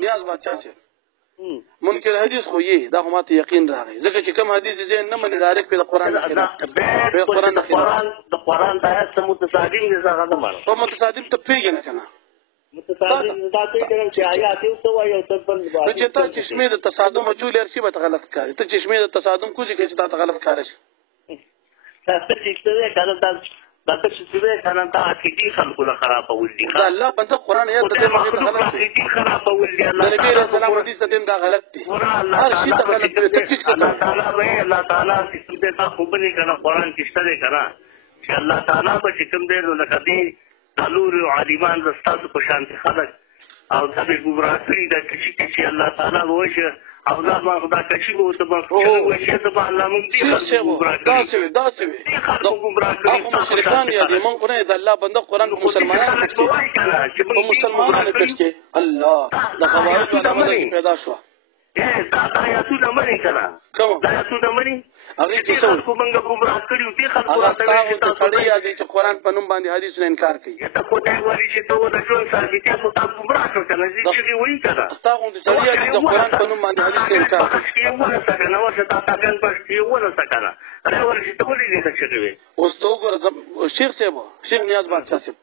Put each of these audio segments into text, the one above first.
نیاز بادشاہ صاحب منکر حدیث خو یې دا خو ماته یقین راغی ځکه چې کوم حدیث یې نه مني ډایرکټ په قرآن د قرآن د آیات سره متصادم دي هغه نه منم په متصادم ته پیژنه کنه متصادم دا پیژنم چې آیات یو څه وایي او څه بل وایي چې ته چشمه د تصادم چولې ارشي به غلط کاری ته چشمه د تصادم کوزي کې چې تا غلط کار شي تاسو چې څه کړه دا څه چې کنه دا عقیدې خلکو له خرابول دي دا الله بنده قرآن یې د عقیدې خرابول دي الله نبی رسول الله حدیث ته دا غلط دي الله تعالی چې دا خو به نه کنه قرآن کې شته کنه چې الله تعالی به کوم دې نو لکه دې نور عالمان زستاسو په شان خلک او دا به ګمراه کړي دا چې الله تعالی وایي او دا ما خدا کشي وو ته په وایي چې ته الله مونږ دې دا څه مشرکان یا دې مونږ نه د الله بنده قرآن مسلمانانو کې الله دا خوارج علامه پیدا شو دا یاتونه مری کړه کوم دا یاتونه مری هغه چې څو موږ ګمراه کړیو دي خلکو راته چې سړی یادې چې قرآن په نوم باندې حدیث نه انکار کوي ته خو دا وایي چې ته د ژوند ثابتې خو تاسو ګمراه کړل چې وایي کړه تاسو د سړی یادې چې قرآن په نوم باندې حدیث نه انکار کوي ونه څنګه ورته تاسو څنګه پښتې ونه څنګه راول چې ته ولې دې څه کوي اوس ته وګوره شیخ صاحب شیخ نیاز بادشاہ صاحب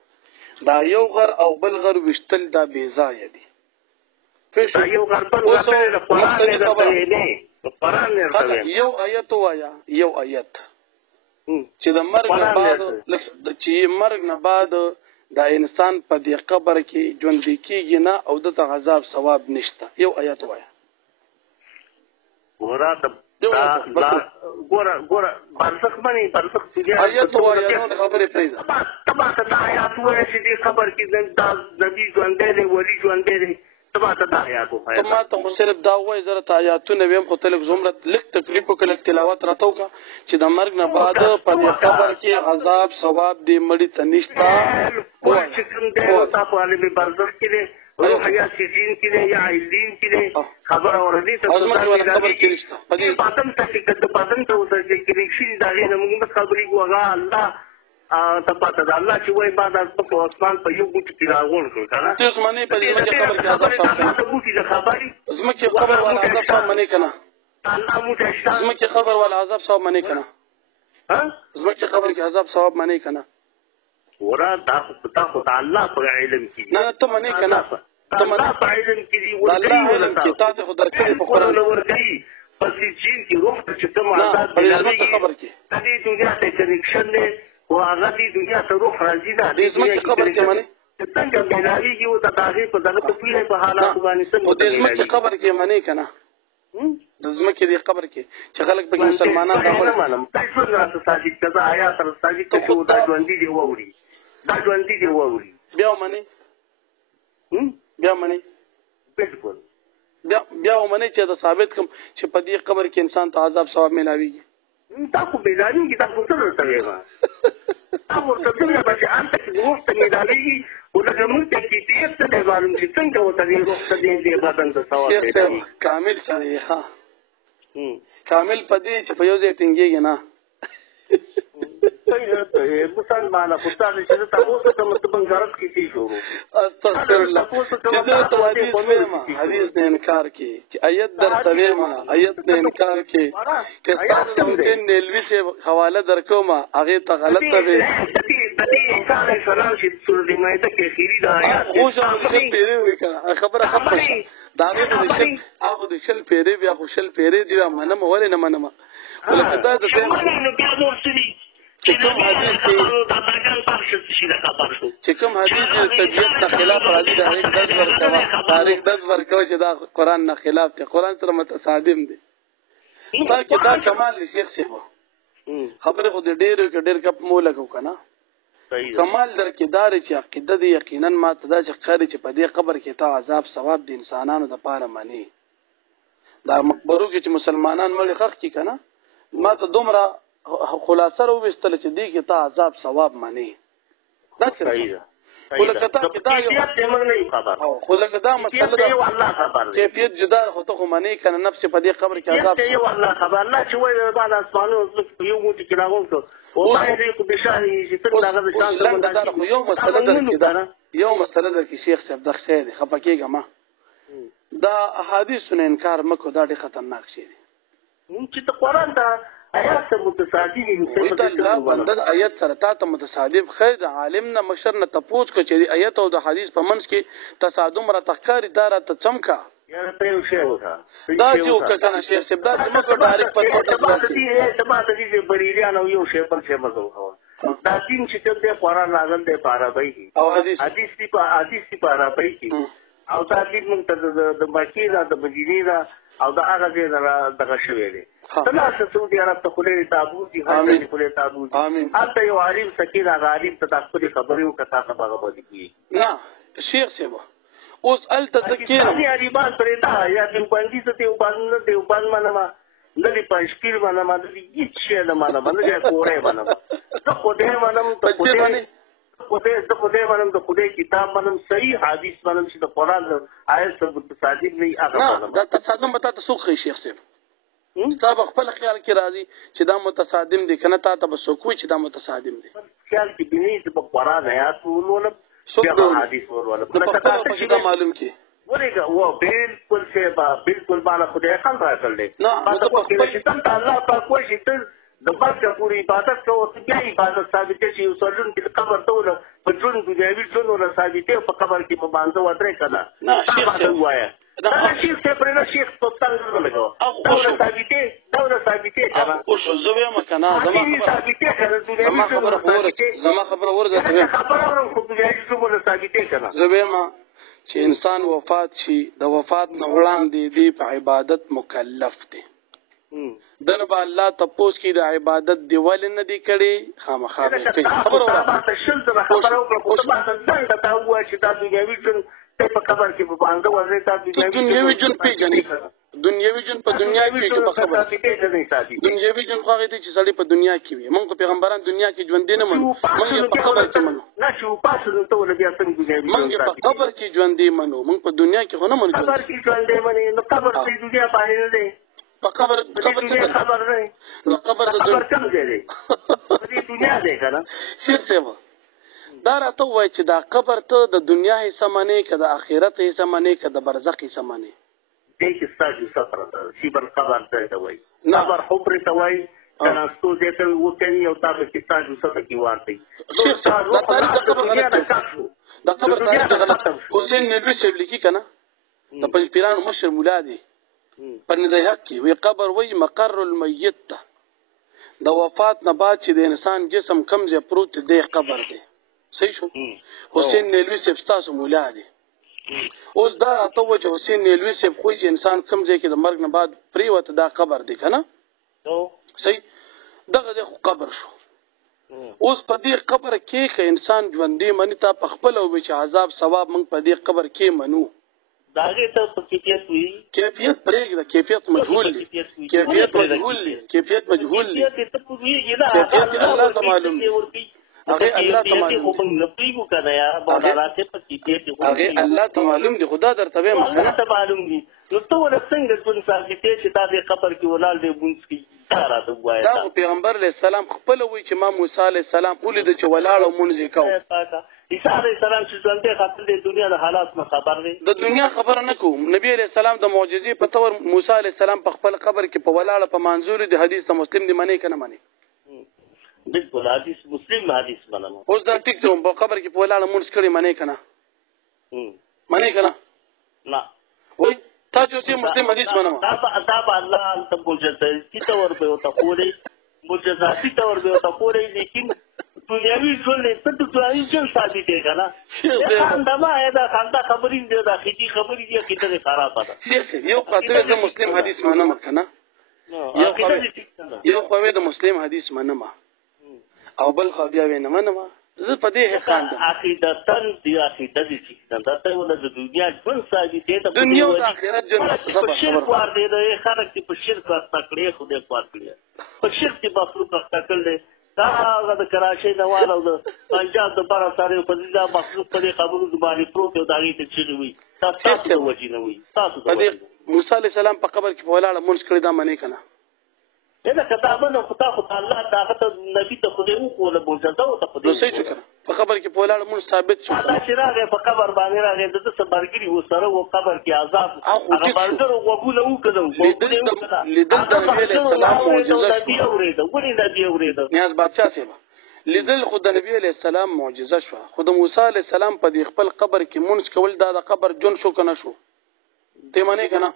دا یو غر او بل غر وشتل دا بې ځایه دي یو غر بل غر قرآن یو آیت وایا یو آیت چې د مرګ نه بعد دا انسان په دې قبر کې ژوند کېږي نه او د عذاب ثواب نشته یو آیت وایا ګوره برزخ باندې برزخ آیت وایا نو خبرې پریږده تبا ته آیات وایا چې دې قبر کې د نبی ژوند دی ولی ژوند دی تبا ته آیاتو ما ته صرف دا وایي زره ته آیاتونه ویم خو تلک زمره لک تکلیف وکړه تلاوت راته وکړه چې د مرګ نه بعد په دې قبر کې عذاب ثواب دې مړي ته نشته وایي چې کوم دی تاسو په عالم برزخ کې دی او حیا سجین کې دی یا علین کې دی خبر اوردی ته قبر کې نشته په دې پاتم ته چې پاتم ته وځي چې شي دا نه موږ خبرې کوغه الله ته پاته ده الله چې وایي بعد از په اسمان په یو بوټي کې راغون کړ کنه ته زمانه په دې کې قبر کې عذاب تاسو بوټي د خبرې زمکه قبر ولا عذاب صاحب منی کنه الله مو ته زمکه قبر ولا عذاب صاحب منی کنه ها زمکه قبر کې عذاب صاحب منی کنه ورا تاسو ته الله په علم کې نه ته منی کنه ته منی په علم کې دی الله علم کې تاسو خو درکې په قرآن ورګي پس چې روح چې کوم عذاب په قبر کې دې دنیا ته کنیکشن نه او هغه دې دنیا ته روح راځي دا دې زمکه قبر کې منی څنګه بناویږي او د تاریخ په دغه په پیله په حالات باندې څنګه دې زمکه قبر کې منی کنه د زمکه دې قبر کې چې خلک به مسلمانان راغلي معلوم تاسو راته ثابت کړه آیات سره ثابت کړه دا ژوند دي ووري دا ژوند دي ووري بیا منی بالکل بیا منی چې دا ثابت کوم چې په دې قبر کې انسان ته عذاب ثواب ملاويږي تاسو بیداری کی تاسو څه ورته وایي تاسو ورته څنګه چې انت چې وخت ملاويږي ولکه موږ ته کې دې څه دی معلوم چې څنګه وته دې وخت دې بدن ته ثواب دی کامل سره ها کامل پدې چې په یو ځای ټینګيږي نه مسلمانه خدای چې تاسو ته مستبن غرض کې شروع استغفر الله چې حدیث نه انکار کې چې آیت در سليما آیت نه انکار کې چې تاسو ممکن نیلوي سے حواله درکوم هغه ته غلط ده دې انسان سلام چې سورې مایته کې خيري دا آیات خو څه پیری وکړه خبره دا هغه د شل پیری بیا خو شل پیری دی منم ولې نه منم ولکه دا د چې کوم حدیث د طبیعت نه خلاف راځي دا هیڅ درس ورکوه تاریخ درس ورکوه چې دا قرآن نه خلاف دی قرآن سره متصادم دی بلکې دا کمال دی شیخ صاحب خبرې خو د ډېرو کې ډېر کپ مو لګو که نه کمال در کې دا دی چې عقیده دی یقینا ما ته دا چې ښکاري چې په دې قبر کې تا عذاب ثواب د انسانانو دپاره مني دا مقبرو کې چې مسلمانان مړي ښخ کړي که نه ما ته دومره خلاصه راوویستله چې دې کې تا عذاب ثواب مني دا څه خو لکه دا مسله ده کیفیت جدا خو ته خو منې که نه نفس په دې قبر کې عذاب یو الله خبر الله چې وایي بعد اسمانو یو موټي کې راغون څه والله دې کو بشاهي چې څنګه هغه شان یو مسله ده کې شیخ صاحب د خیر خپه کېږه ما دا احادیثونه انکار مکو دا ډېر خطرناک شی دی چې ته قرآن ته آیات ته متصادم دا بنده آیت سره تا ته متصادم خیر د عالم نه مشر نه تپوس کو چې آیت او د حدیث په منځ کې تصادم را تخکاری دار ته چمکا یا ته یو شی وکړه دا چې وکړه شیخ صاحب دا زموږ ډایرکټ په ته دې بریلیان او یو شی پر څه مزو دا دین چې کوم دی قرآن نازل دی په عربی کې او حدیث دی په عربی کې او دا دې موږ ته د مکی دا د مدینې دا او دا هغه دې دغه شوی دی تاسو سعودي عرب ته خلې تابوت دي هغه خلې تابوت حتی یو عالم سکین هغه عالم ته تاسو خبرې وکړه تاسو هغه باندې کی نه شیخ صاحب اوس ال تذکیر دي علیمان پرېدا یا د باندې ته یو باندې منما نه دی پښکیر منما د هیڅ شی نه منما نه کوړې منما ته خو دې منم ته خو دې منم د خدای کتاب منم صحیح حدیث منم چې د قرآن آیت سره متصادم نه هغه منم دا تصادم به تاسو خو شیخ صاحب تاسو خپل خیال کې راځي چې دا متصادم دي کنه تاسو به سوچوي چې دا متصادم دي خیال کې بنې د قرآن آیات ولول څه حدیث ولول دا معلوم کې ورګه و بالکل بالکل باندې خدای خان راکړل نه تاسو کې چې الله پاک کوی چې د پاکه پوری عبادت کوو بیا عبادت ثابته چې یو سلون کې قبر ته ول په ژوند دنیوي ژوند ول ثابته په قبر کې په باندې ودرې کړه نه وایا دا شیخ څه پرې شیخ په څنګه لګو دا ثابته کړه او شو زوی مکنه ثابته کړه زما خبره ورته خبره خو دنیوي ژوند ول ثابته کړه زوی ما چې انسان وفات شي د وفات نه وړاندې دی په عبادت مکلف دی دنه با الله تپوس کی د عبادت دی ول نه دی کړي خامخا کوي خبره ورته شل د خبره وکړه په څنګه دا هوا چې دا دنیوي ژوند په قبر کې په باندې ورته دا دنیوي ژوند پیژنې دنیوي ژوند په دنیا کې په خبره دنیوي ژوند خو هغه چې سړی په دنیا کې وي موږ پیغمبران دنیا کې ژوند نه منو موږ په قبر کې منو نه شو پاسو ته ول بیا څنګه دنیوي موږ په قبر کې ژوند منو موږ په دنیا کې خو نه منو قبر کې ژوند منو نو قبر کې دنیا باندې نه دی په قبر څه خبر نه نو قبر د څنګه دی دې دنیا دی کنه څه دا راته وای چې دا قبر ته د دنیا حصہ معنی که د آخرت حصہ معنی که د برزخ حصہ معنی دې کې ستاسو سفر ته شیبر قبر ته وای قبر خبر ته وای کنه ستو دې ته وته یو تاسو کې ستاسو سره کې ورته دا قبر ته غلط حسین نبی سے لیکي کنه د پیرانو مشر مولا دی په ندهک کې وی قبر وی مقر المیت ته د وفات نه بعد چې د انسان جسم کم ځای پروت دی قبر دی صحیح شو حسین نیلوی صاحب تاسو مولا دی اوس دا راته و چې حسین نیلوی صاحب خو چې انسان کم ځای کې د مرګ نه بعد پریوت دا قبر دی کنه صحیح دغه د قبر شو اوس په دې قبر کې که انسان ژوندې منی ته په خپل او چې عذاب ثواب موږ په دې قبر کې منو داغه ته په کیفیت وي کیفیت پرېږده کیفیت مجهول دی کیفیت مجهول دی کیفیت مجهول دی کیفیت الله ته معلوم دی هغه الله ته معلوم دی نپریګو کنه یا باندې ته په کیفیت هغه الله ته معلوم دی خدا درته به الله ته معلوم دی نو ته ول څنګه څنګه ثابتې چې تا دې قبر کې ولال دې بونس کې راته وایي دا پیغمبر علیه السلام خپل وی چې ما موسی علیه السلام ولید چې ولاړ او مونږ کو عیسی علیه السلام چې څنګه خپل د دنیا د حالات نه خبر دی د دنیا خبر نه کوم نبی علیه السلام د معجزې په تور موسی علیه السلام په خپل قبر کې په ولاړ په منظور د حدیث د مسلم دی منی کنه منی بالکل حدیث مسلم حدیث منم اوس دا ټیک ته په قبر کې په ولاړ مونږ کړي منی کنه منی کنه نه وای تا چې مسلم حدیث منم دا الله ته بوجته چې تور په وته پورې بوجته چې تور په وته پورې لیکن دنیاوی ژوند ته دنیاوی ژوند ثابت دی کنه دا ما دا څنګه خبرې دي دا خېټي خبرې دي چې ته خراب ده یو قطعه د مسلم حدیث منم کنه یو خو د مسلم حدیث منم او بل خو بیا وینم منم زه په دې خان ده عقیدتن دی عقیدت چې دا ته ول د دنیا ژوند ثابت دی د دنیا او آخرت ژوند په شرک ور دی د خلک چې په شرک تکړه خو دې پات کړی په شرک کې مخلوق تکړه دا هغه د کراچۍ د والو د پنجاب د بار سره په دې مخلوق په دې خبرو د باندې پروت او داغي ته چي وي تاسو ته وځي نه وي تاسو ته موسی عليه السلام په قبر کې ولاړ مونږ کړی دا منی کنه دا کتابونه خدا الله داغه نبی ته خو دې وو له بوزته او ته خو دې په قبر کې په ولاړ مونږ ثابت شو دا چې راغی په قبر باندې راغی د څه برګري و سره و قبر کې عذاب هغه برګر وګونه وکړو لیدل د نبی علیه السلام معجزه دی اورېده ولې دا دی اورېده نیاز بادشاہ صاحب لیدل خو د نبی علیه السلام معجزه شو خو د موسی علیه السلام په دې خپل قبر کې مونږ کول دا د قبر جون شو کنه شو ته معنی کنه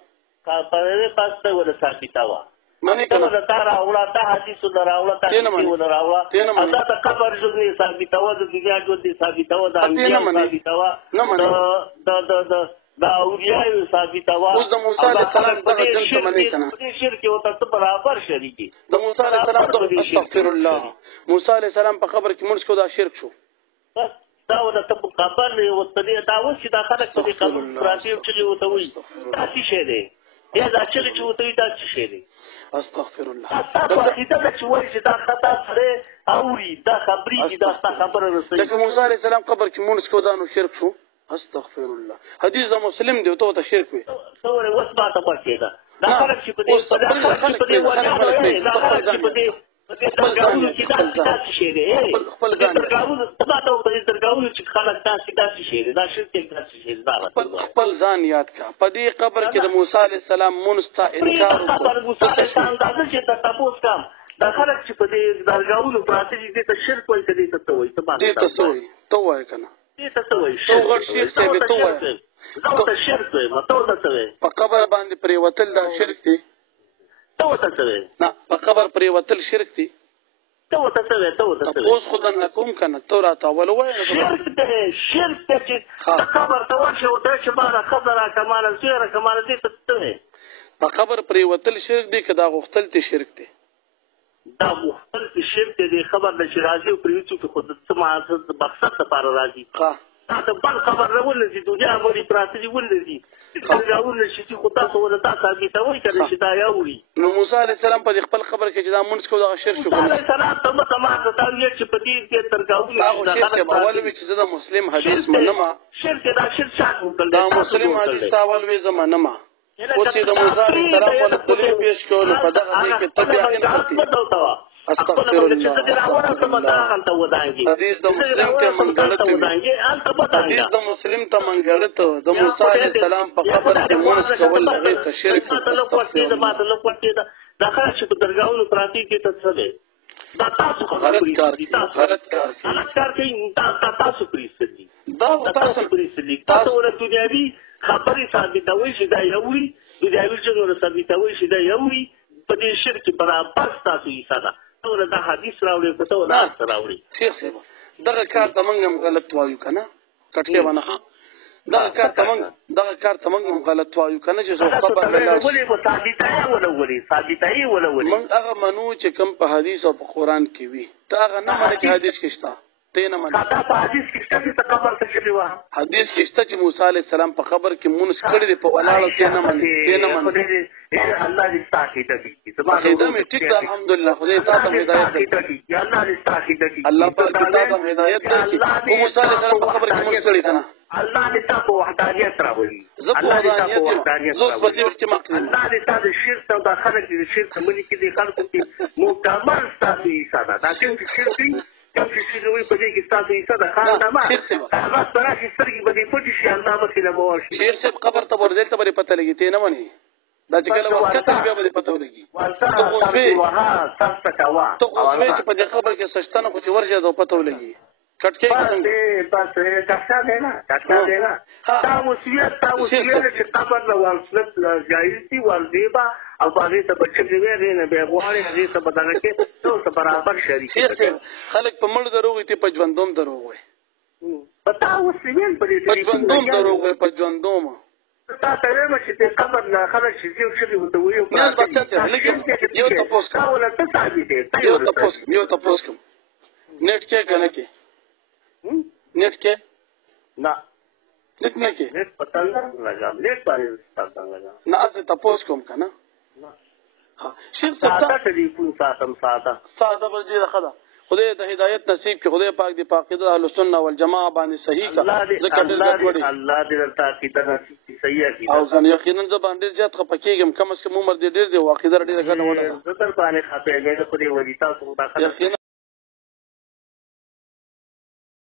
کا پرې پاسته ول ثابته وا معنی کنه دا تار اوله تا حدیث دراوله تا حدیث دراوله دا د قبر ژوند ثابته وا د دنیا ژوند ثابته وا د انبیاء ثابته وا دا اولیاء ثابته وا اوس د موسی علیه السلام دغه جن ته معنی کنه د شرک او ته برابر شریکی د موسی علیه السلام دغه استغفر الله موسی علیه السلام په قبر کې مونږ کو دا شرک شو دا ولا ته په قبر او ته دا و چې دا خلک په قبر راځي او چې وته وي دا څه شی دی یا دا چې وته دا څه شی دی استغفر الله دا عقیده چې وایي چې دا خطا سره اوري دا خبري دا خبره رسېږي لکه موسی علیه السلام قبر کې مونږ کو دا نو شرک شو استغفر الله حدیث د مسلم دی ته شرک وي څوره وسبا ته پاتې ده دا خلک چې په دې وایي دا خلک چې په دې ترګاونو چې تاسو شي دي خپل ترګاونو تاسو په دې ترګاونو چې خلک تاسو شي دي دا شرک تاسو شي دا خپل ځان یاد کا په دې قبر کې د موسی علی السلام مونستا انکار وکړ موسی علی السلام دا چې تاسو کام دا خلک چې په دې ترګاونو پراته دي ته شرک وایي کدي ته وایي ته وایي کنه دې ته وایي تو غړ شي څه ته وایي دا شرک وایي مته څه وایي په قبر باندې پرې وتل دا شرک دی ته وته څه نه په قبر پرې وتل شرک دی ته وته څه اوس خدای نه کوم کنه تو راته ول وای شرک ته چې قبر ته ورشه او ته چې ما خبره کمال زیره کمال دې ته په قبر پرې وتل شرک دی کدا غختل ته شرک دی دا غختل ته شرک دی خبر د شرازي او پریوچو کې خود څه مقصد مقصد لپاره راځي دا بل خبر راول چې دنیا باندې پراته دي ولدي راول چې خو تاسو ولدا ثابته وای کړئ چې دا یاوري نو موسی علی السلام په خپل خبر کې چې دا مونږ کو دا شرک شو موسی علی السلام ته دا ویل چې په دې کې ترګاوي دا اول وی چې دا مسلم حدیث منما شرک دا شرک شاته دا مسلم حدیث اول وی زمانما او چې د موسی علی السلام ول دلیل پیش کول په دغه ځای کې تبعه استغفر الله حدیث د مسلم ته منګړت د موسی علیه السلام په قبر کې مونږ کول هغه ته شرک دا خاص په درګاونو پراتی کې څه دی دا تاسو غلط کار کوي تاسو پریستي دا تاسو پریستي تاسو ور دنیاوی خبرې ثابتوي چې دا یوي دنیاوی چې ور ثابتوي چې دا یوي په دې شرک برابر تاسو یې ساده دا حدیث راوړي په تو دا راوړي شیخ صاحب دغه کار ته موږ غلط وایو کنه کټلې ونه دغه کار ته موږ غلط وایو کنه چې څو خبر نه ولې ثابتای ولولي موږ هغه منو چې کوم په حدیث او په قران کې وي تا هغه نه مړ کې حدیث کې شته ته نه مړ دا په حدیث کې شته چې قبر ته شوی و حدیث کې شته چې موسی علی السلام په قبر کې مونږ کړی دی په ولاړو کې نه مړ الله دې تاکید کوي زما دې ټیک الحمدلله خدای تاسو هدایت کوي یا الله دې تاکید کوي الله پاک تاسو هدایت کوي او موسی علی السلام په قبر کې مونږ کړی کنه الله دې تاسو وحدانیت راوړي الله دې تاسو وحدانیت الله دې تاسو شرک او د خلک دې شرک باندې کې دې خلکو کې مکمل تاسو یې ساده دا چې شرک کوم چې دوی په دې کې تاسو یې ساده خان نه ما هغه سره چې سترګې باندې پټ شي الله به کله مورشي شیر صاحب قبر ته ورځل ته باندې پته لګی ته نه ونی دا چې کله وخت بیا باندې پته ولګي ته چې په دې خبر کې سشتنه خو چې ورځي دا پته ولګي کټکې بس کښا دینا دا وصیت چې قبر له ورسلت جایز دي ورزيبا او باندې ته بچی ویری نه به غواړي هغه څه بدل کې څه برابر شریک خلک په مړ دروغ ته په ژوندوم دروغ وي پتا وسیمن په دې په ژوندوم دروغ وي په ژوندوم تا ته وایم چې قبر نه خلک شي چې وته وي نه بچته لګي یو تاسو کاوله ته ثابت دي یو تاسو نیټ کې کنه کې नेट के ना नेट में के नेट पता लगा नेट पर पता लगा ना आज तपोस कोम का ना हां शेख सादा टेलीफोन सादा बजे خدا خدای د هدایت نصیب کې خدای پاک دی پاکیده اهل سنت والجماعه باندې صحیح کا ذکر دې الله دې تاکید نصیب صحیح کی او ځان یقینا ز باندې زیات خپکیږم کم از کم عمر دې ډېر دی واقعي ډېر غنه ولا زه تر باندې خپه غېږه په دې وریتا څو دا